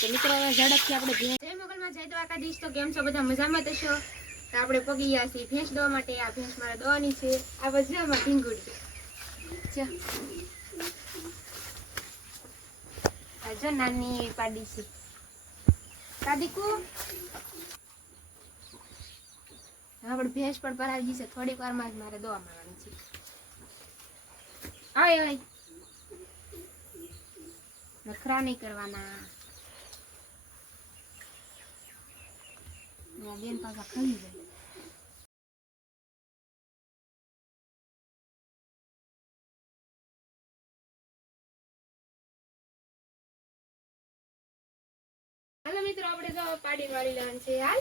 તો મિત્રો, હવે ઝડપથી આપણે જય મોગલમાં જય દ્વારકાધીશ. તો કેમ છો? બધા મજામાં છો? તો આપણે પગી ગયા છીએ ભેંસ દોવા માટે. આ ભેંસ મારે દોવાની છે. આ વજરામાં ઢીંગુડી છે. જો. નાની પાડી છે. કાદીકુ આપણે ભેંસ પણ ભરાઈ ગઈ છે. થોડીક વારમાં જ મારે દોવા માંડવાની છે. આય આય. નખરા નહીં કરવાના ને આ બેન પાછા ખાઈ જાય હાલો મિત્રો આપણે તો પાડી વાળી લેવાનું છે હાલ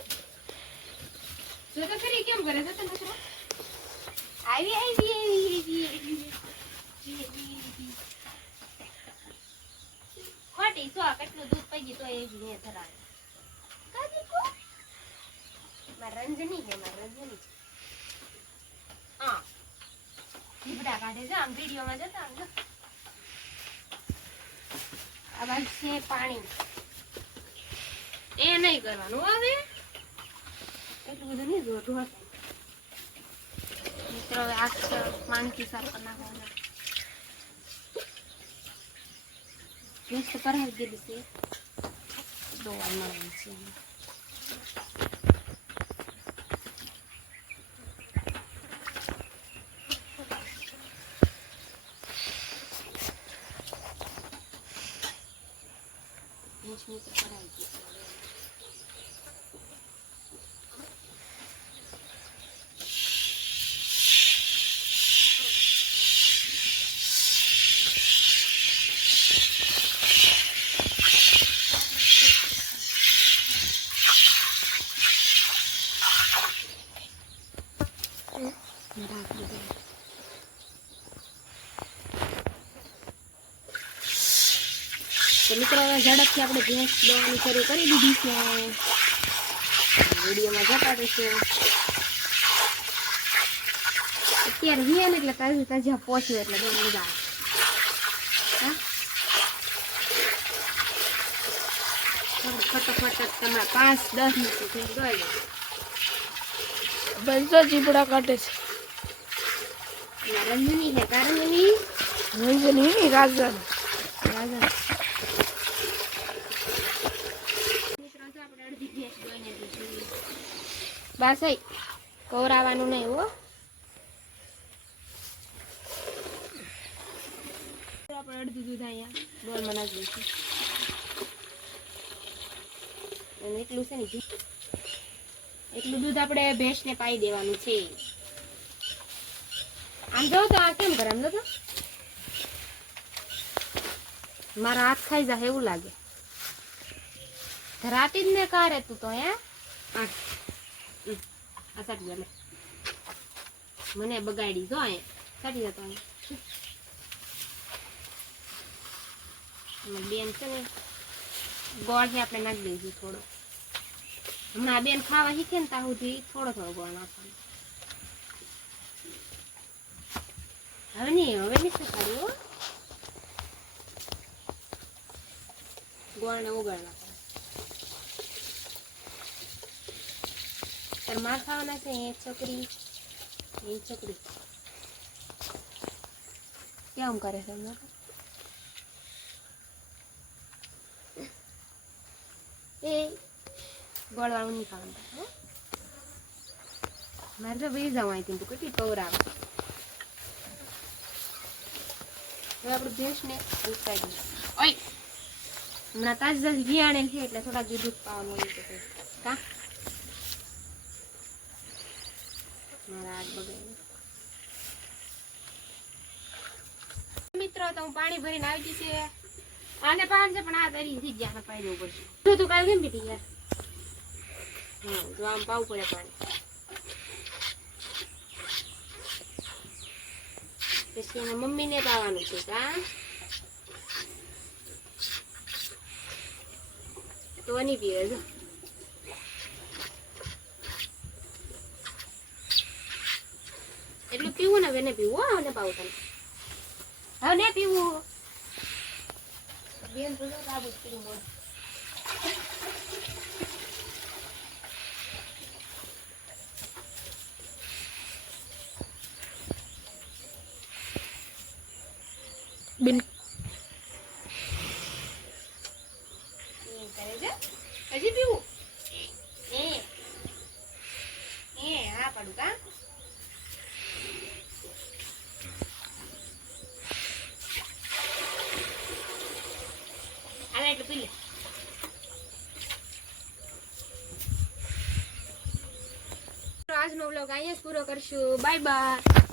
જો તો ખરી કેમ કરે છે તો મિત્રો આવી આવી આવી આવી ખોટી સો કેટલું દૂધ પી ગયું તો એ જ ને ધરાવે કાદી કો માર રંજની રંજની હા. કાઢે છે, આમ વિડીયોમાં જતા આમ જો પાણી. એ નહીં કરવાનું હવે. એટલું બધું નહીં જોતું મિત્રો, હવે આ માનકી સાફ કરી નાખવાના hindi siya. Doon na Не так, не так. મિત્રો હવે ઝડપથી આપણે ભેંસ દોવાની શરૂ કરી દીધી છે. વિડીયોમાં જતા રહેશે અત્યારે વીએ ને એટલે તાજી તાજા પહોંચ્યું એટલે બહુ મજા આવે. ફટાફટ તમે પાંચ દસ મિનિટ સુધી બંસો ચીપડા કાઢે છે. રંજની છે કારંજની રંજની ની રાજન રાજા મિત્રો તો આપણે અડધી ભેંસ દોઈને દીધી બસ કવરાવાનું નહીં હો. અડધું દૂધ અહીંયા ડોલમાં નાખી એટલું છે ને. એટલું દૂધ આપણે ભેંસને પાઈ દેવાનું છે. આમ જો તો આ કેમ કરે? આમ તો. મારા હાથ ખાઈ જાય એવું લાગે. ધરાતી જ ને કારે તું તો હે? આ. હમ, આ સાટી લે મને બગાડી જો એ સાટી જતો બેન છે ને, ગોળ છે, આપણે નાખી દઈશું થોડો. હમણાં બેન ખાવા શીખે ને ત્યાં સુધી થોડો થોડો ગોળ નાખવાનો. હવે નહીં હવે નહીં શીખાડ્યું ગોળને ઉગાડ નાખો તાર માર ખાવાના છે એ છોકરી એ છોકરી કેમ કરે છે એ ગોળવાળું નહીં ખાવાનું મારે તો ભાઈ જવાય તું કેટલી કવરાવે હવે આપણે ભેંસને ઉતારી ઓય હમણાં તાજ તાજ આણેલ છે એટલે થોડા દૂધ પાવાનું હોય છે. કા મારા હાથ મિત્રો, તો હું પાણી ભરીને આવી ગઈ છે. આને પાન છે, પણ આ તરી થી ગયા પાઈ દેવું પડશે. તો તું કાલ કેમ પીટી યાર? હા, જો આમ પાવું પડે પાણી. પછી એના મમ્મીને પાવાનું છે, કા? તો નહીં પીવે પીવું ને હવે ને પીવું હવે ને પાવું તમે હવે ને પીવું. બેન તો કાબુ પીવું હોય. હજી પીવું? એ એ હા પડું કા? એટલે પી આજનો વ્લોગ અહીંયા પૂરો કરશું. Bye bye